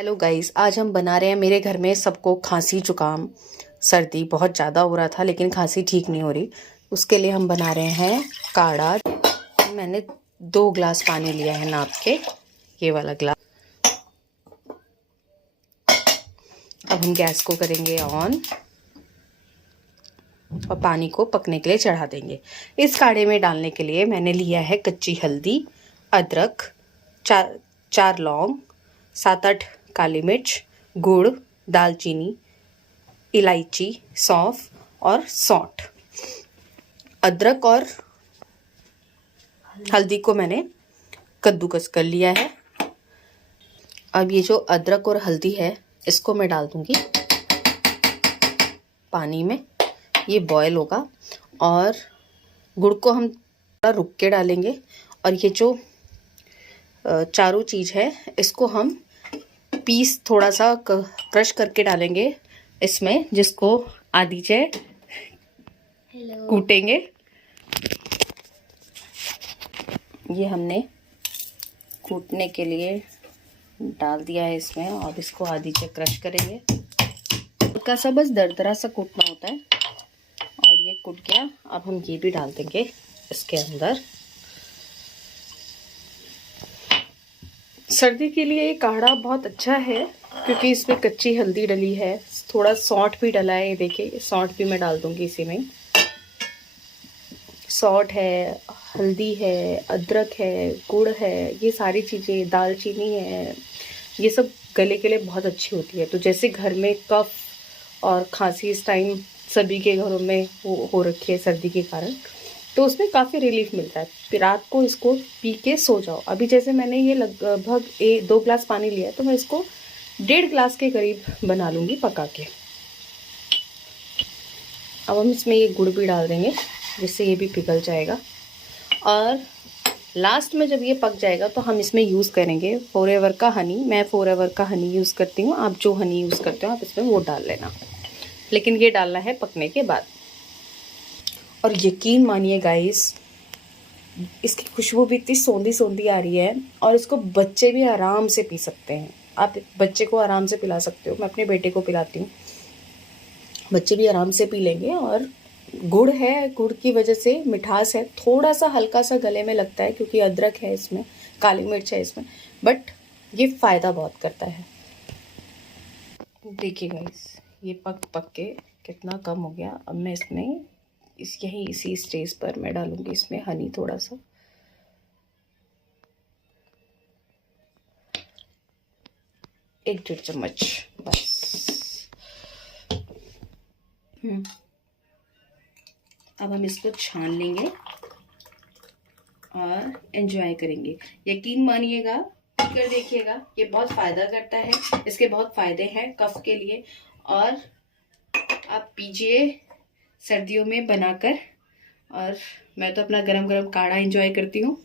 Hello guys, आज हम बना रहे हैं। मेरे घर में सबको खांसी जुकाम सर्दी बहुत ज़्यादा हो रहा था, लेकिन खांसी ठीक नहीं हो रही। उसके लिए हम बना रहे हैं काढ़ा। मैंने 2 ग्लास पानी लिया है नाप के, ये वाला ग्लास। अब हम गैस को करेंगे ऑन और पानी को पकने के लिए चढ़ा देंगे। इस काढ़े में डालने के लिए मैंने लिया है कच्ची हल्दी, अदरक, 4 लौंग, 7-8 काली मिर्च, गुड़, दालचीनी, इलायची, सौंफ और सौंठ। अदरक और हल्दी को मैंने कद्दूकस कर लिया है। अब ये जो अदरक और हल्दी है, इसको मैं डाल दूंगी पानी में। ये बॉयल होगा और गुड़ को हम थोड़ा रुक के डालेंगे। और ये जो चारों चीज़ है, इसको हम पीस थोड़ा सा क्रश करके डालेंगे इसमें, जिसको आदित्य कूटेंगे। ये हमने कूटने के लिए डाल दिया है इसमें। अब इसको आदित्य क्रश करेंगे। हल्का सा बस दरदरा सा कूटना होता है। और ये कूट गया। अब हम ये भी डाल देंगे इसके अंदर। सर्दी के लिए ये काढ़ा बहुत अच्छा है, क्योंकि इसमें कच्ची हल्दी डली है, थोड़ा सौंठ भी डला है। ये देखिए, सौंठ भी मैं डाल दूंगी इसी में। सौंठ है, हल्दी है, अदरक है, गुड़ है, ये सारी चीज़ें, दालचीनी है, ये सब गले के लिए बहुत अच्छी होती है। तो जैसे घर में कफ और खांसी इस टाइम सभी के घरों में हो रखी है सर्दी के कारण, तो उसमें काफ़ी रिलीफ मिलता है। फिर रात को इसको पी के सो जाओ। अभी जैसे मैंने ये लगभग 2 ग्लास पानी लिया है, तो मैं इसको 1.5 ग्लास के करीब बना लूँगी पका के। अब हम इसमें ये गुड़ भी डाल देंगे, जिससे ये भी पिघल जाएगा। और लास्ट में जब ये पक जाएगा, तो हम इसमें यूज़ करेंगे फॉरएवर का हनी। मैं फॉरएवर का हनी यूज़ करती हूँ। आप जो हनी यूज़ करते हो आप इसमें वो डाल लेना, लेकिन ये डालना है पकने के बाद। और यकीन मानिए गाइस, इसकी खुशबू भी इतनी सौंधी सौंधी आ रही है, और इसको बच्चे भी आराम से पी सकते हैं। आप बच्चे को आराम से पिला सकते हो। मैं अपने बेटे को पिलाती हूँ, बच्चे भी आराम से पी लेंगे। और गुड़ है, गुड़ की वजह से मिठास है, थोड़ा सा हल्का सा गले में लगता है, क्योंकि अदरक है इसमें, काली मिर्च है इसमें, बट ये फ़ायदा बहुत करता है। देखिए गाइस, ये पक पक के कितना कम हो गया। अब मैं इसमें इसी स्टेज पर मैं डालूंगी इसमें हनी थोड़ा सा। एक 1.5 चम्मच बस। अब हम इसको छान लेंगे और एंजॉय करेंगे। यकीन मानिएगा, कर देखिएगा, ये बहुत फ़ायदा करता है। इसके बहुत फ़ायदे हैं कफ के लिए। और आप पीजिए सर्दियों में बनाकर। और मैं तो अपना गरम गरम काढ़ा एंजॉय करती हूँ।